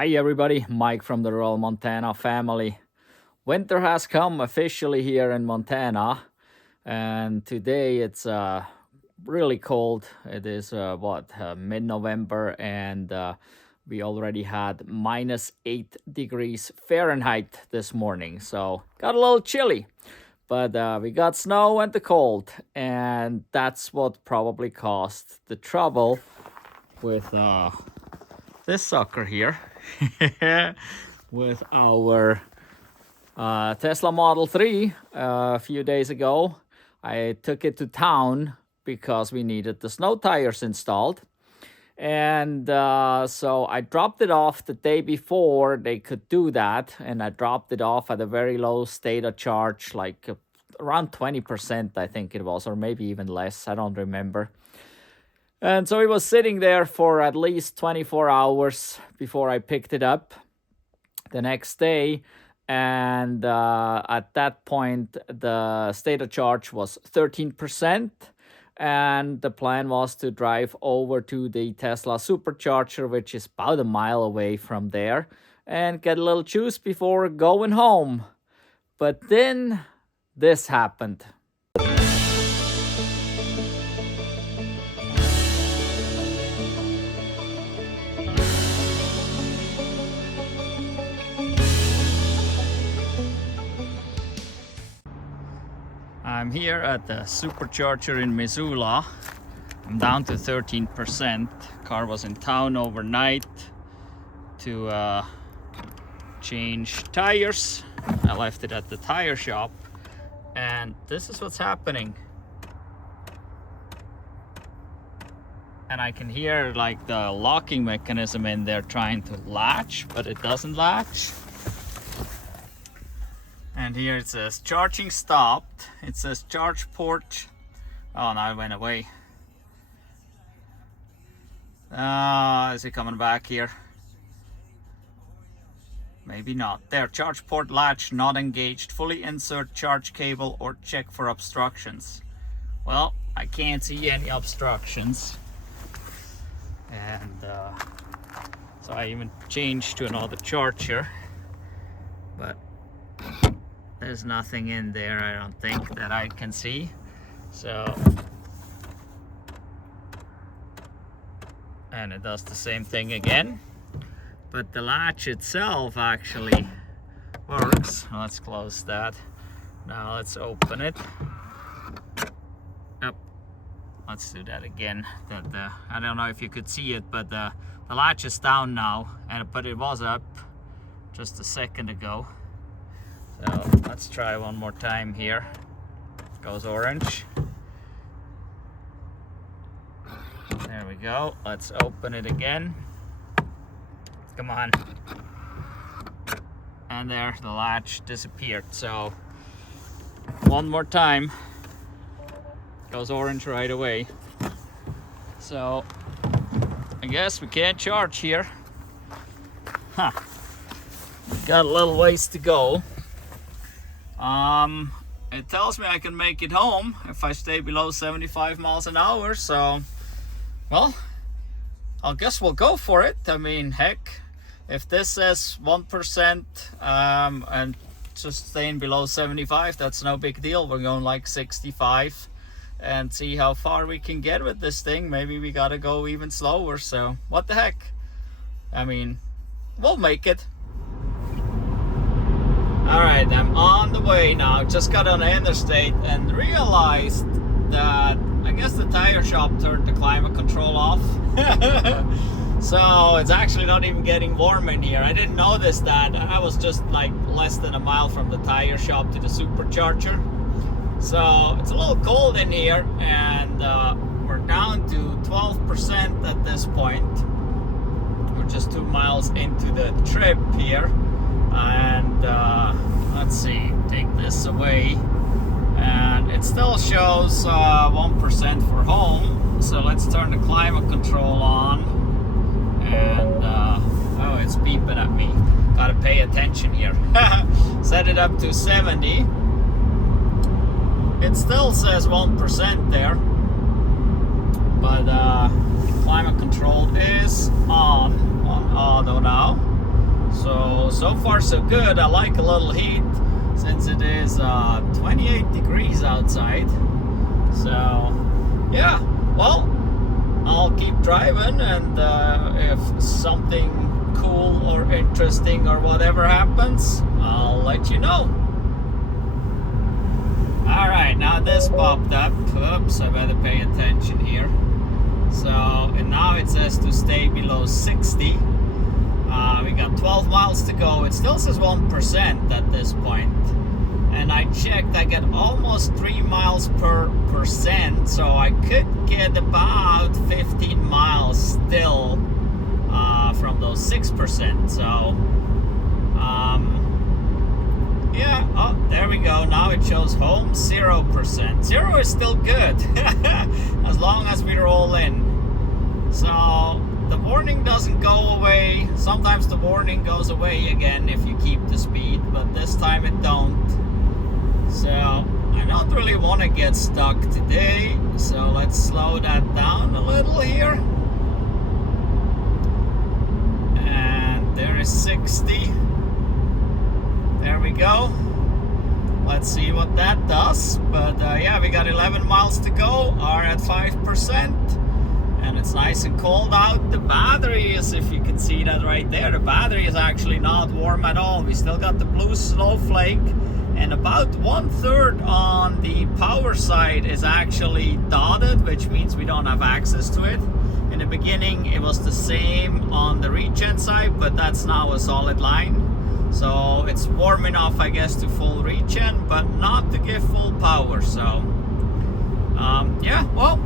Hi everybody, Mike from the rural Montana family. Winter has come officially here in Montana, and today it's really cold. It is mid-November, and we already had -8 degrees Fahrenheit this morning, so got a little chilly. But we got snow and the cold, and that's what probably caused the trouble with this sucker here. With our Tesla Model 3 a few days ago. I took it to town because we needed the snow tires installed. And so I dropped it off the day before they could do that. And I dropped it off at a very low state of charge, like around 20%, I think it was, or maybe even less. I don't remember. And so it was sitting there for at least 24 hours before I picked it up the next day. And at that point, the state of charge was 13%. And the plan was to drive over to the Tesla Supercharger, which is about a mile away from there, and get a little juice before going home. But then this happened. I'm here at the Supercharger in Missoula. I'm down to 13%. Car was in town overnight to change tires. I left it at the tire shop, and this is what's happening. And I can hear like the locking mechanism in there trying to latch, but it doesn't latch. And here it says charging stopped. It says charge port. Oh, now it went away. Is it coming back here? Maybe not. There, charge port latch not engaged. Fully insert charge cable or check for obstructions. Well, I can't see any obstructions. And so I even changed to another charger. But there's nothing in there, I don't think, that I can see. So, and it does the same thing again. But the latch itself actually works. Let's close that. Now let's open it. Yep. Let's do that again. I don't know if you could see it, but the latch is down now, but it was up just a second ago. So let's try one more time here. Goes orange. There we go. Let's open it again. Come on. And there, the latch disappeared. So one more time. Goes orange right away. So I guess we can't charge here. Huh. Got a little ways to go. It tells me I can make it home if I stay below 75 miles an hour, so, well, I guess we'll go for it. I mean, heck, if this says 1% and just staying below 75, that's no big deal. We're going like 65 and see how far we can get with this thing. Maybe we gotta go even slower, so what the heck. I mean, we'll make it. Alright, I'm on the way now. Just got on the Interstate and realized that I guess the tire shop turned the climate control off. So it's actually not even getting warm in here. I didn't notice that. I was just like less than a mile from the tire shop to the Supercharger. So it's a little cold in here, and we're down to 12% at this point. We're just 2 miles into the trip here. And let's see, take this away, and it still shows 1% for home. So let's turn the climate control on, and oh, it's beeping at me. Gotta pay attention here. Set it up to 70. It still says 1% there, but climate control is on auto now. so far so good. I like a little heat since it is 28 degrees outside. So yeah, well, I'll keep driving, and if something cool or interesting or whatever happens, I'll let you know. Alright, now this popped up. Oops, I better pay attention here. So, and now it says to stay below 60. We got 12 miles to go. It still says 1% at this point. And I checked, I get almost 3 miles per percent, so I could get about 15 miles still from those 6%. So, yeah, oh, there we go. Now it shows home 0%. 0 is still good, as long as we roll in. So, the warning doesn't go away. Sometimes the warning goes away again if you keep the speed, but this time it don't. So I don't really want to get stuck today, so let's slow that down a little here. And there is 60. There we go. Let's see what that does. But yeah, we got 11 miles to go, are at 5%. And it's nice and cold out. The battery is, if you can see that right there, the battery is actually not warm at all. We still got the blue snowflake, and about 1/3 on the power side is actually dotted, which means we don't have access to it. In the beginning it was the same on the regen side, but that's now a solid line. So it's warm enough, I guess, to full regen, but not to give full power. So yeah, well,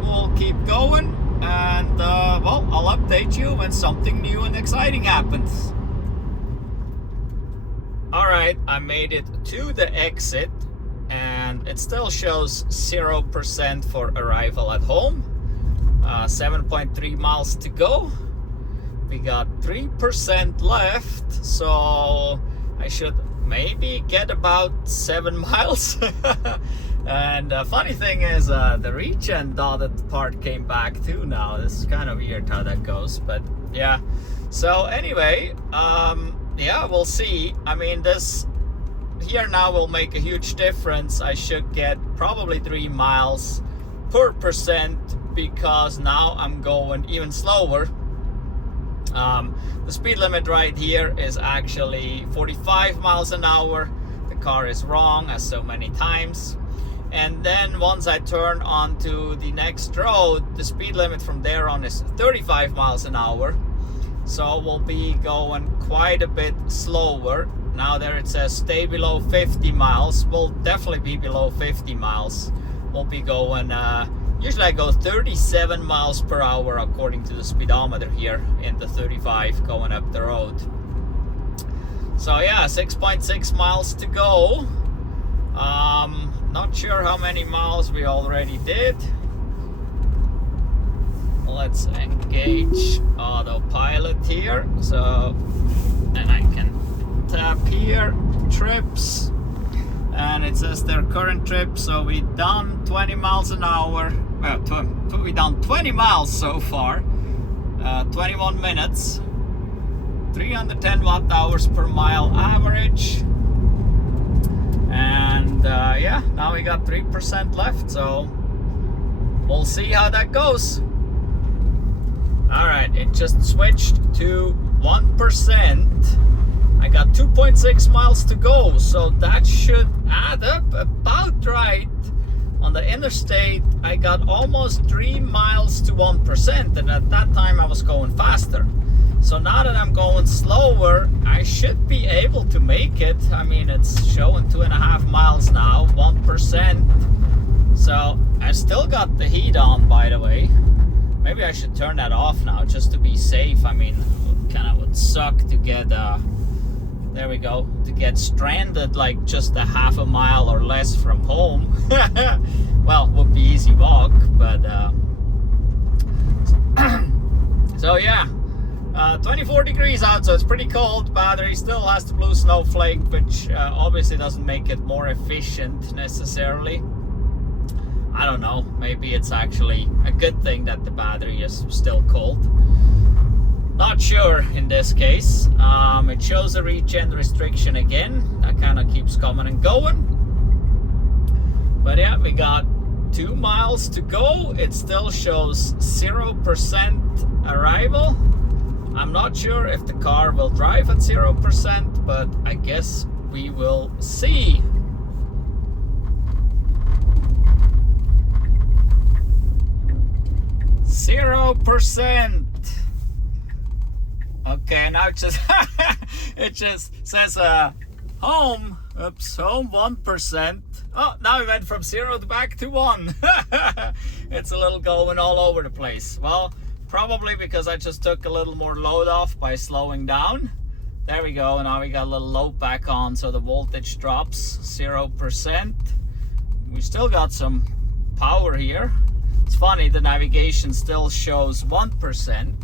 we'll keep going, and well, I'll update you when something new and exciting happens. Alright, I made it to the exit, and it still shows 0% for arrival at home. 7.3 miles to go. We got 3% left, so I should maybe get about 7 miles. And funny thing is, the regen dotted part came back too now. This is kind of weird how that goes, but yeah. So anyway, yeah, we'll see. I mean, this here now will make a huge difference. I should get probably 3 miles per percent, because now I'm going even slower. The speed limit right here is actually 45 miles an hour. The car is wrong, as so many times. And then once I turn onto the next road, the speed limit from there on is 35 miles an hour. So we'll be going quite a bit slower. Now there it says stay below 50 miles. We'll definitely be below 50 miles. We'll be going, usually I go 37 miles per hour according to the speedometer here, in the 35 going up the road. So yeah, 6.6 miles to go. Not sure how many miles we already did. Let's engage autopilot here. So, and I can tap here, trips, and it says their current trip. So we done 20 miles an hour. Well, we done 20 miles so far. 21 minutes. 310 watt-hours per mile average. And yeah, now we got 3% left, so we'll see how that goes. Alright, it just switched to 1%. I got 2.6 miles to go, so that should add up about right. On the interstate, I got almost 3 miles to 1%, and at that time I was going faster. So now that I'm going slower, I should be able to make it. I mean, it's showing 2.5 miles now, 1%. So I still got the heat on, by the way. Maybe I should turn that off now just to be safe. I mean, it kind of would suck to get, there we go, to get stranded like just a half a mile or less from home. Well, it would be easy walk, but so yeah. 24 degrees out, so it's pretty cold. Battery still has the blue snowflake, which obviously doesn't make it more efficient necessarily. I don't know, maybe it's actually a good thing that the battery is still cold. Not sure in this case. It shows a regen restriction again. That kind of keeps coming and going. But yeah, we got 2 miles to go. It still shows 0% arrival. I'm not sure if the car will drive at 0%, but I guess we will see. Zero percent. Okay, now it just says home. Oops, home 1%. Oh, now we went from 0 back to 1. It's a little going all over the place. Well, probably because I just took a little more load off by slowing down. There we go. Now we got a little load back on, so the voltage drops 0%. We still got some power here. It's funny, the navigation still shows 1%.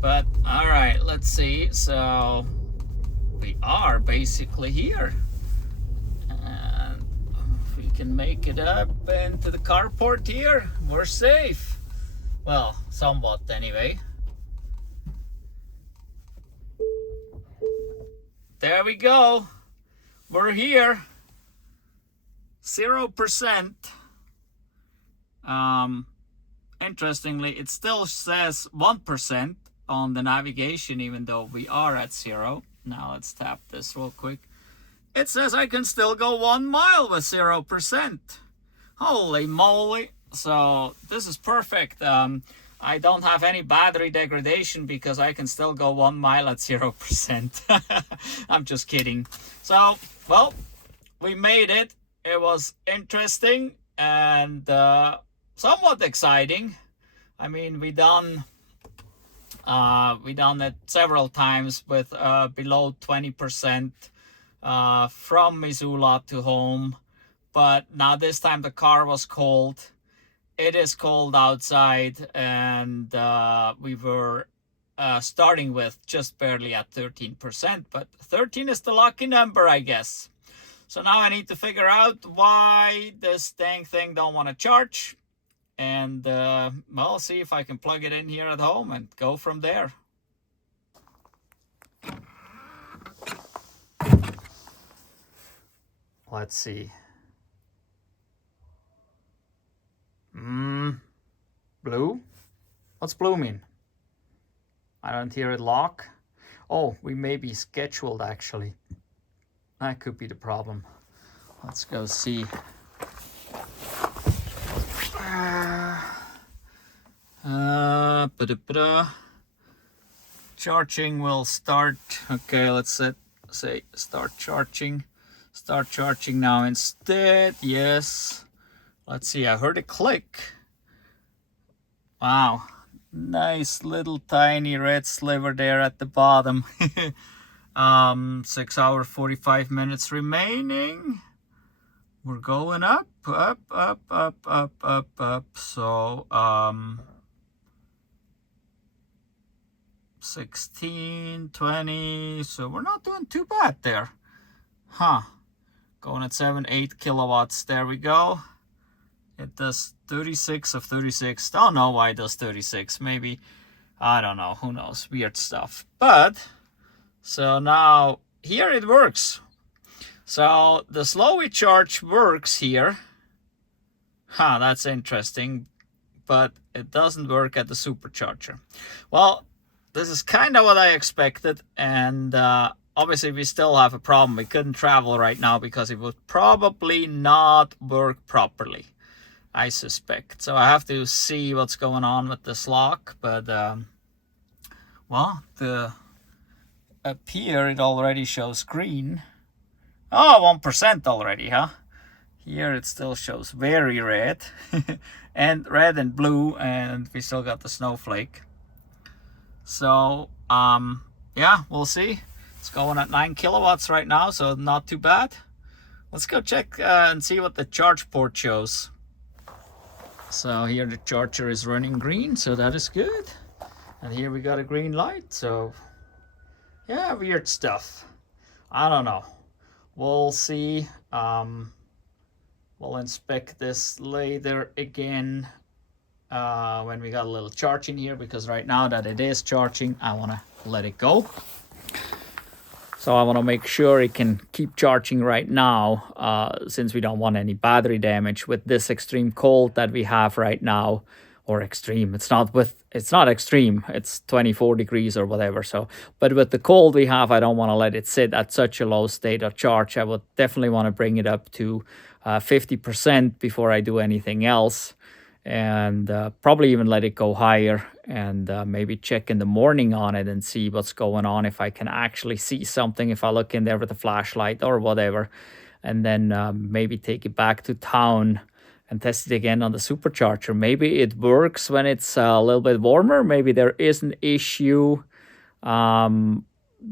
But all right, let's see. So we are basically here. And if we can make it up into the carport here, we're safe. Well, somewhat anyway. There we go. We're here. 0%. Interestingly, it still says 1% on the navigation, even though we are at 0. Now let's tap this real quick. It says I can still go 1 mile with 0%. Holy moly. So this is perfect. I don't have any battery degradation because I can still go 1 mile at 0%. I'm just kidding. So, well, we made it. It was interesting and somewhat exciting. I mean, we done it several times with below 20% from Missoula to home, but now this time the car was cold. It is cold outside, and we were starting with just barely at 13%, but 13 is the lucky number, I guess. So now I need to figure out why this dang thing don't want to charge. And I'll see if I can plug it in here at home and go from there. Let's see. Blue? What's blue mean? I don't hear it lock. Oh, we may be scheduled actually. That could be the problem. Let's go see. Charging will start. Okay, let's say start charging. Start charging now instead. Yes. Let's see. I heard a click. Wow. Nice little tiny red sliver there at the bottom. 6 hours 45 minutes remaining. We're going up. So 16, 20. So we're not doing too bad there. Huh. Going at 8 kilowatts. There we go. It does 36 of 36. Don't know why it does 36. Maybe, I don't know. Who knows? Weird stuff. But, so now here it works. So the slow charge works here. Huh, that's interesting. But it doesn't work at the supercharger. Well, this is kind of what I expected. And obviously we still have a problem. We couldn't travel right now because it would probably not work properly, I suspect. So I have to see what's going on with this lock. But, well, up here it already shows green. Oh, 1% already, huh? Here it still shows very red. And red and blue, and we still got the snowflake. So, yeah, we'll see. It's going at 9 kilowatts right now, so not too bad. Let's go check and see what the charge port shows. So here the charger is running green, so that is good. And here we got a green light, so yeah, weird stuff. I don't know. We'll see. We'll inspect this later again when we got a little charging here, because right now that it is charging, I want to let it go. So I want to make sure it can keep charging right now, since we don't want any battery damage with this extreme cold that we have right now. Or extreme, it's not extreme, it's 24 degrees or whatever. So, but with the cold we have, I don't want to let it sit at such a low state of charge. I would definitely want to bring it up to 50% before I do anything else, and probably even let it go higher, and maybe check in the morning on it and see what's going on, if I can actually see something, if I look in there with a flashlight or whatever, and then maybe take it back to town and test it again on the supercharger. Maybe it works when it's a little bit warmer. Maybe there is an issue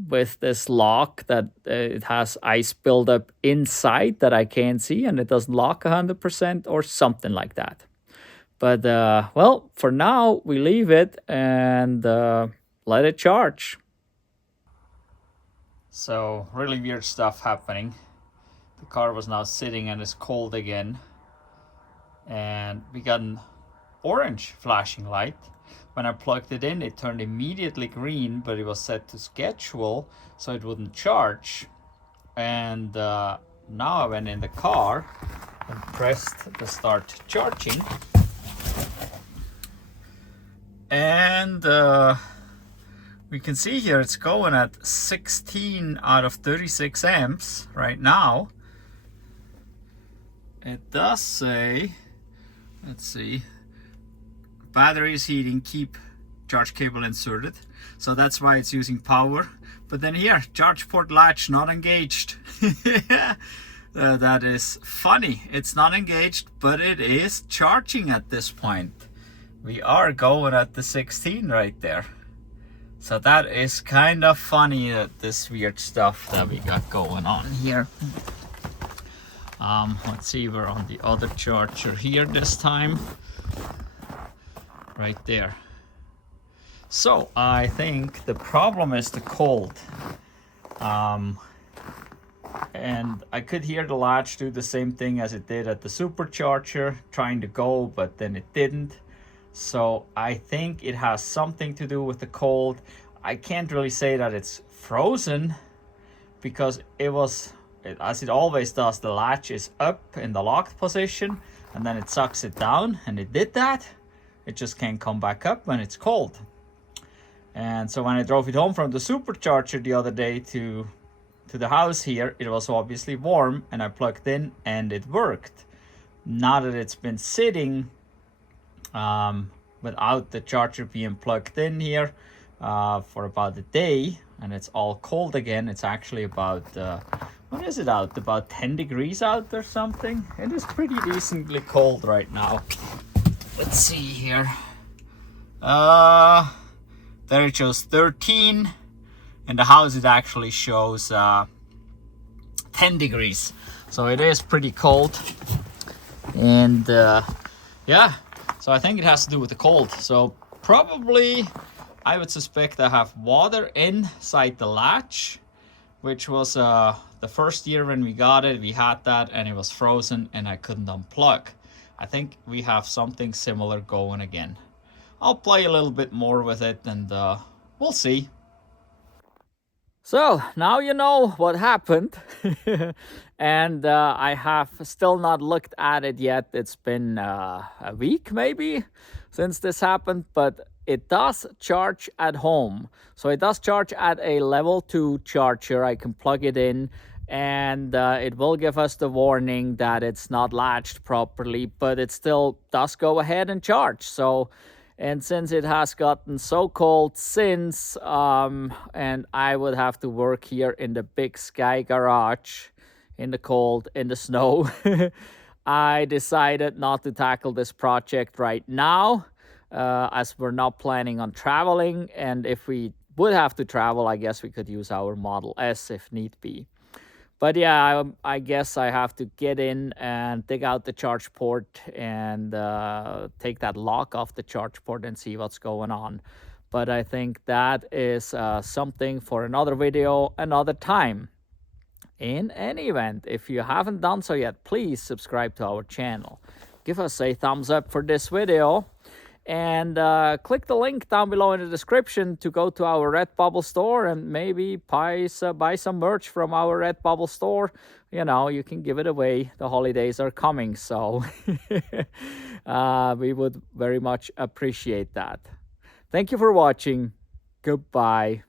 with this lock, that it has ice buildup inside that I can't see, and it doesn't lock 100% or something like that. But well, for now we leave it and let it charge. So really weird stuff happening. The car was now sitting and it's cold again, and we got an orange flashing light. When I plugged it in, it turned immediately green, but it was set to schedule so it wouldn't charge. And now I went in the car and pressed the start charging, and we can see here it's going at 16 out of 36 amps right now. It does say, let's see, battery is heating, keep charge cable inserted. So that's why it's using power. But then here, charge port latch not engaged. That is funny. It's not engaged, but it is charging at this point. We are going at the 16 right there. So that is kind of funny, that this weird stuff that we got going on here. Let's see, we're on the other charger here this time. Right there. So I think the problem is the cold. And I could hear the latch do the same thing as it did at the supercharger, trying to go, but then it didn't. So I think it has something to do with the cold. I can't really say that it's frozen, because it was, as it always does, the latch is up in the locked position and then it sucks it down, and it did that. It just can't come back up when it's cold. And so when I drove it home from the supercharger the other day to the house here, it was obviously warm, and I plugged in and it worked. Now that it's been sitting without the charger being plugged in here for about a day, and it's all cold again. It's actually about what is it out? About 10 degrees out or something. It is pretty decently cold right now. Let's see here. There it shows 13. In the house it actually shows 10 degrees. So it is pretty cold. And yeah, so I think it has to do with the cold. So probably, I would suspect I have water inside the latch, which was the first year when we got it, we had that and it was frozen and I couldn't unplug. I think we have something similar going again. I'll play a little bit more with it and we'll see. So now you know what happened. And I have still not looked at it yet. It's been a week maybe since this happened, but it does charge at home. So it does charge at a level 2 charger. I can plug it in and it will give us the warning that it's not latched properly, but it still does go ahead and charge. So, and since it has gotten so cold since, and I would have to work here in the big sky garage in the cold, in the snow, I decided not to tackle this project right now, as we're not planning on traveling. And if we would have to travel, I guess we could use our Model S if need be. But yeah, I guess I have to get in and dig out the charge port and take that lock off the charge port and see what's going on. But I think that is something for another video, another time. In any event, if you haven't done so yet, please subscribe to our channel. Give us a thumbs up for this video. And click the link down below in the description to go to our Redbubble store and maybe buy some merch from our Redbubble store. You know, you can give it away. The holidays are coming, so we would very much appreciate that. Thank you for watching. Goodbye.